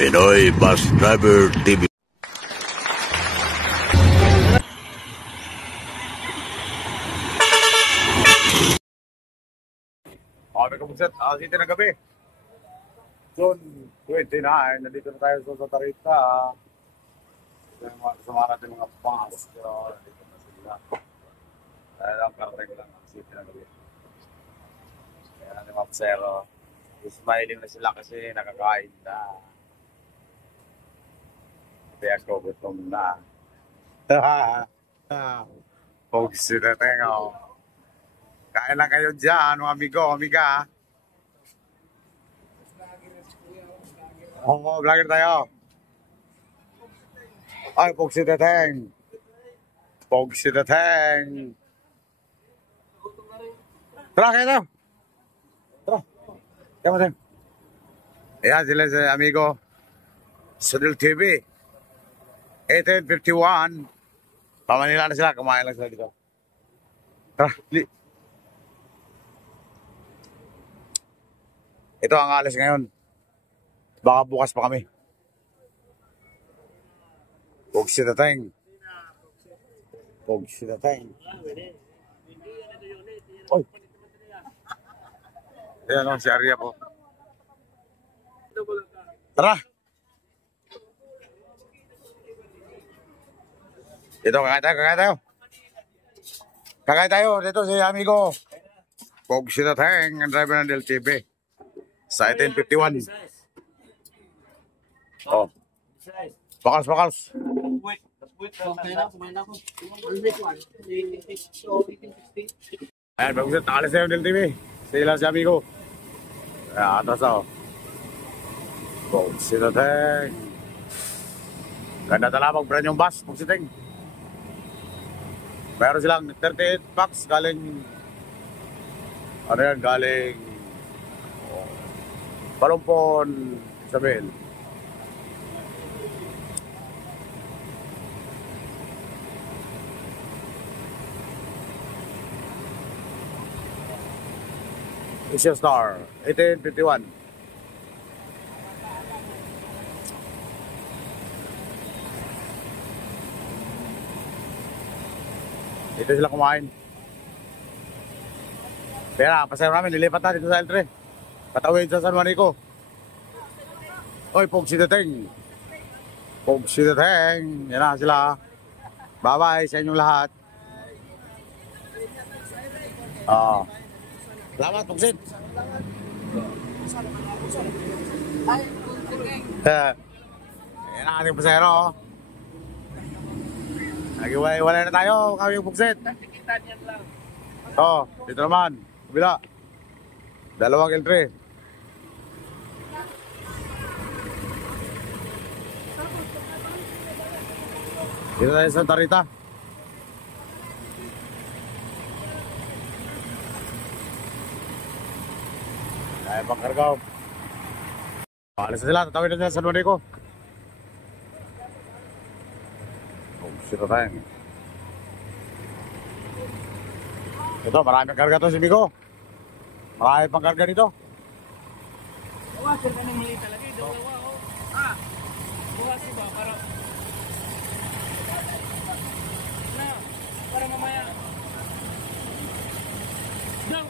Pinoy Bus Driver TV. Okay, kamusta? Dito na gabi. June 29, nandito na tayo sa Santa Rita. Kasama natin mga bus. Nandito na sila. Dahil lang karating lang ang city na gabi. Kaya natin mga pasero. Smiling na sila kasi nakakain na. Kaya ko gutom na. Folks, sila tayo. Kain lang kayo dyan, mga amigo, amiga. Oo, vlogger tayo. Ay, Pogsi Teteng. Pogsi Teteng. Tara, kayo tayo. Tara. Kaya mo tayo. Ayan sila sa amigo. Sudil TV. 1851. Pamanila na sila, kumain lang sila dito. Tara, li. Ito ang alis ngayon. Baka bukas pa kami. Pogsi Teteng. Pogsi Teteng. Oy. Ayan o, si Arya po. Tara. Ito, kakain tayo, kakain tayo. Kakain tayo, dito si amigo. Pogsi Teteng, ang driver ng DelTV. Sa 1851. Oh. Bakals. Ayan, bagus na alis na yung DelTV. Sila si amigo. Ayan, atas ako. Pogsi Teteng. Ganda talabang brand yung bus, Pogsi Teteng. Meron silang 38 packs galing galing Palumpon, Isabel. Asia Star, 1851. Dito sila kumain. Kaya pasaya namin, nilipat na dito sa L3. Patawid sa San Juanico. Oy, Pogsi Teteng. Pogsi Teteng. Yan na sila. Bye-bye sa inyong lahat. Salamat, Pogsit. Yan ang ating pasero. Nag-iwalay na tayo, kami yung Pogsit. Dito naman. Kabila. Dalawang L3. Dito tayo sa Santa Rita. Kaya pangkargaw. Alis na sila, tatawid na sila sa San Juanico. Sito tayo. Ito, maraming karga to si Bigo. Marami pang karga dito. Bukas ka ng mali talaga. Dalawa ako. Bukas ba? Para mamaya. Down.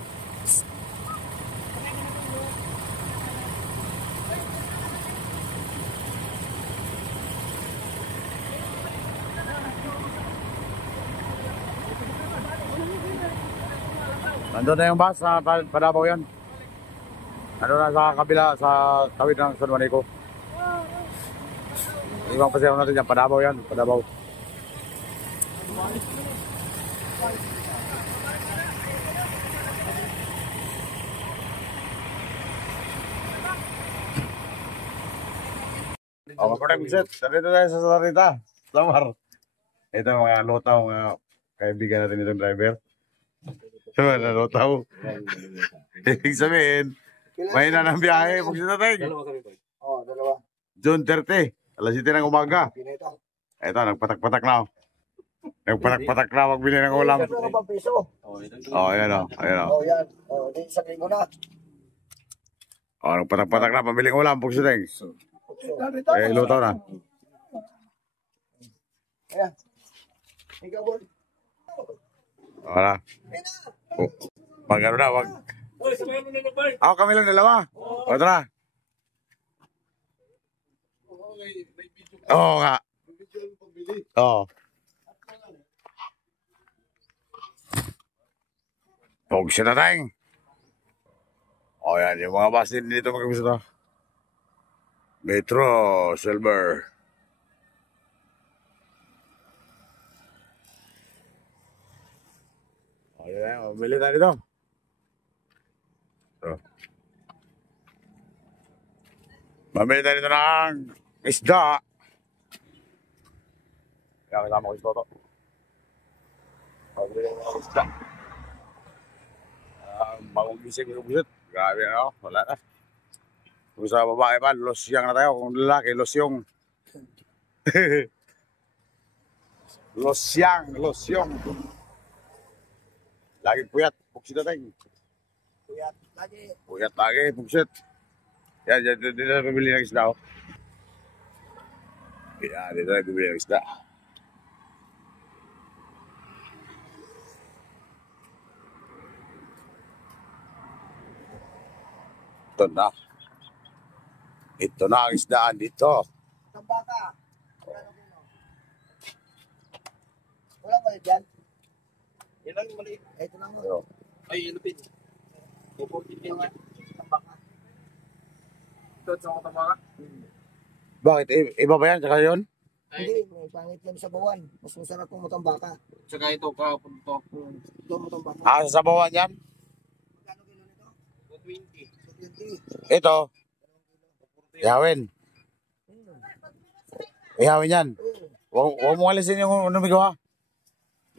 Nandun na yung bus sa Padabaw yan. Nandun na sa kabila, sa tawid ng San Juanico. Ibang pasero natin yan, Padabaw yan, Padabaw. Kapag Pogsit, dito tayo sa Santa Rita. Samar. Ito mga lotaw, mga kaibigan natin itong driver. Lotaw. Ibig sabihin, may na ng biyahe, Pogsi Teteng. Dalawa. June 30, alas 7 ng umaga. Ito, nagpatak-patak na. Nagpatak-patak na magbili ng ulam. Ayan o. Ayan o. Yan. Di sa linggo na. Nagpatak-patak na pabiling ulam, Pogsi Teteng. Eh, lutaw na. Ayan. Ikaw, boy. Wala. Oh. Pag ano na, wag. Uy, samahan mo na ng bar. Ako kami lang dalawa. O, tara. Oo nga. Oo. Huwag siya na tayong. O yan, yung mga bus din dito magkabisa to. Metro, Silver. O yan, mamili tayo dito. So. Mamili tayo dito ng isda. Kaya kasama ko isda to. Mamili tayo ng isda. Bagong gising ko busit. Grabe na ako. Wala na. Kung sa babae pa, losyang na tayo. Kung lalaki, losyong. Losyong. Lagi puyat. Buksit na tayo. Puyat lagi. Buksit. Yan, dito na pabili ng isda. Yan, dito na pabili ng isda. Ito na ang isdaan dito. Ang baka. Wala ba dyan? Yan lang yung maliit. Ito lang. Pero, Ay, ilupin. Puputin din niya. Ang baka. Ito, sa mga tamaka. bakit? Iba ba yan? Tsaka yun? Hindi, may pangit lang sa bawan. Mas masarap kung matambaka. Tsaka ito, kahapon to. Ito matambaka. Ah, sa sabawan yan? Magkano kilo nito? 220. 20. Ito. Ihawin. Ihawin yan. Huwag mo alisin yung ano bigawa.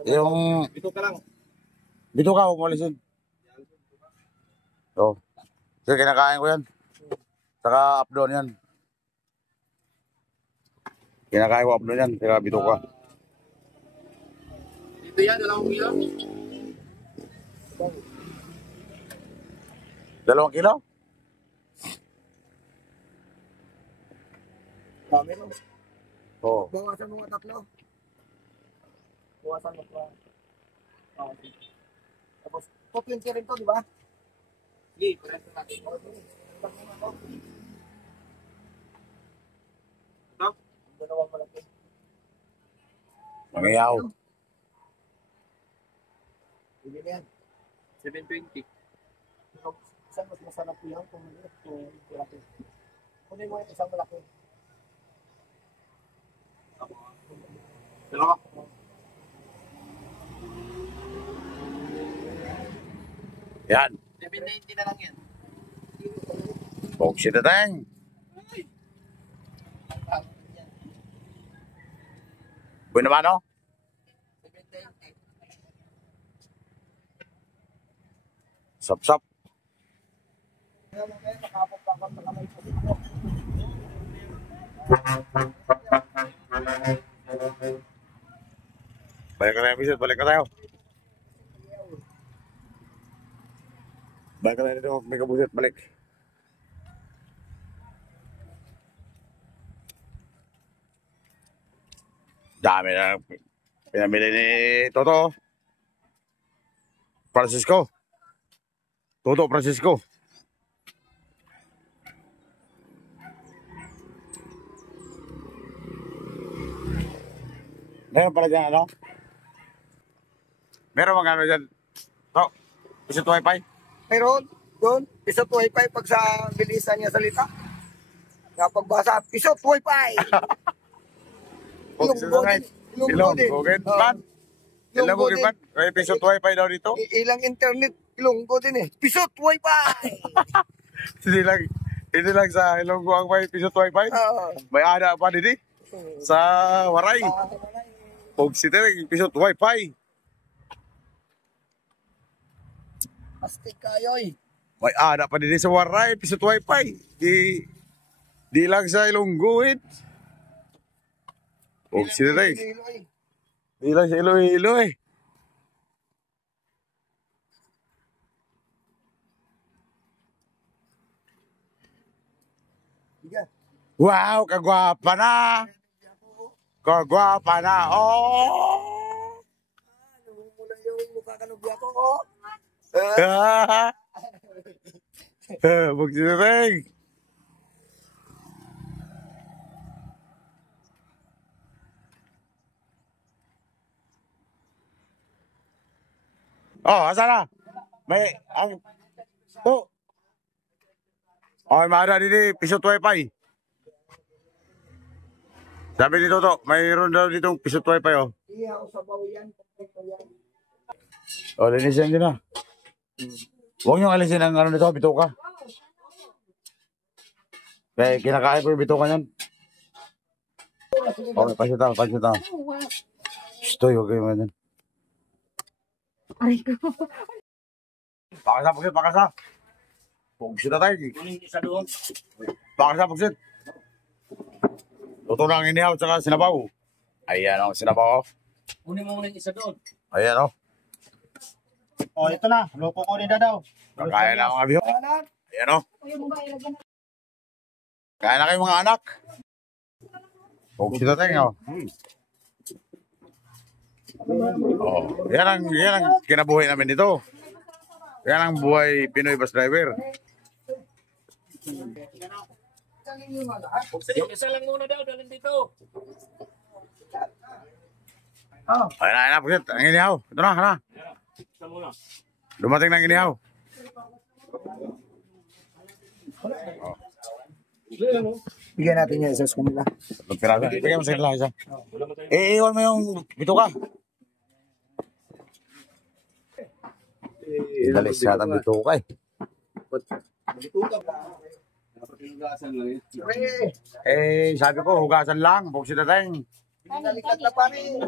Yung Ito ka lang. dito ka, huwag mo alisin. So, kasi kinakain ko yan. Saka up down yan. Kinakain ko up down yan. Saka bito ka. Ito yan, 2 kilo. 2 kilo? Dami no? Oo. Bawasan mo nga 3. Bawasan mo 3. Tapos, 220 rin to, di ba? Sige, pareho natin. Ito? Dalawang malaki. Mangiyaw. Hindi na yan. 720. Isang mas masarap yan kung maliit kung malaki. Kunin mo yung isang malaki. Dalawa. Yan. 790 na lang yan. Buksit na tayong. Buwan naman, no? 790. Sap-sap. Kaya mamaya nakapagpapag na kamay po dito. Balik ka na yung visit. Balik ka tayo. Balik ka na dito. May kabusit. Balik. Dami na pinamili ni Toto. Francisco. Toto Francisco. Meron pala dyan, ano? Meron mga ano dyan. To, isang wifi. Mayroon, doon, isot wifi pag sa bilisan niya salita. Napagbasa, isot wifi! Ilonggo din. Ilonggo din. Man. Ilonggo din man. May episode wifi daw dito. Ilang internet, ilonggo din eh. Pisot wifi! Hindi lang sa Ilonggo ang may episode wifi. May ada pa din sa Waray. Pog si Tereng, episode wifi. Astig kayoy. May ada pa din sa Waray, episode wifi. Di lang sa Ilonggo it. Pog si Tereng. Di lang sa Iloilo eh. Biga. Wow, kagwapa na. Kagwapa na. Oh! Mula yung mukha kanubya ko, oh. Magsinasing. Oh, asa na? May, ang, oh. Okay, maara dito, pisot wifi. Sabi dito to, mayroon daw ditong pisot wifi, oh. Iyaw sa baw yan. Oh, linisin nyo na. Huwag nyo alisin ang ano nito, bituka. Kaya kinakain ko yung bituka niyan. Okay, pasita, pasita. Stoy, huwag kayo man yan. Aray ko. Pakasa, pagsit, pakasa. Pugsit na tayo. Isa doon. Pakasa, pugsit. Luto na ang inihaw at saka sinabaw. Ayan o, sinabaw. Kunin mo muna yung isa doon. Ayan o. Oh, ito na. Loko ko rin na daw. Kakain na mga biho. Ayan o. Kaya na kayo mga anak. Pugsit na tayo. Oh, yan ang kinabuhay namin dito. Yan ang buhay Pinoy bus driver. Isa lang muna daw. Dalhin dito. Ayan na, pugsit. Ang inihaw. Ito na, hala. Isa muna. Dumating ng inihaw. Bigyan natin niya isa sa kanila. Tatlong piraso. Bigyan mo sa kanila isa. Iiwan mo yung bituka. Dalis yata ang bituka eh. Eh, sabi ko, hugasan lang. Pugsit na tayo. Nalikat na pa rin.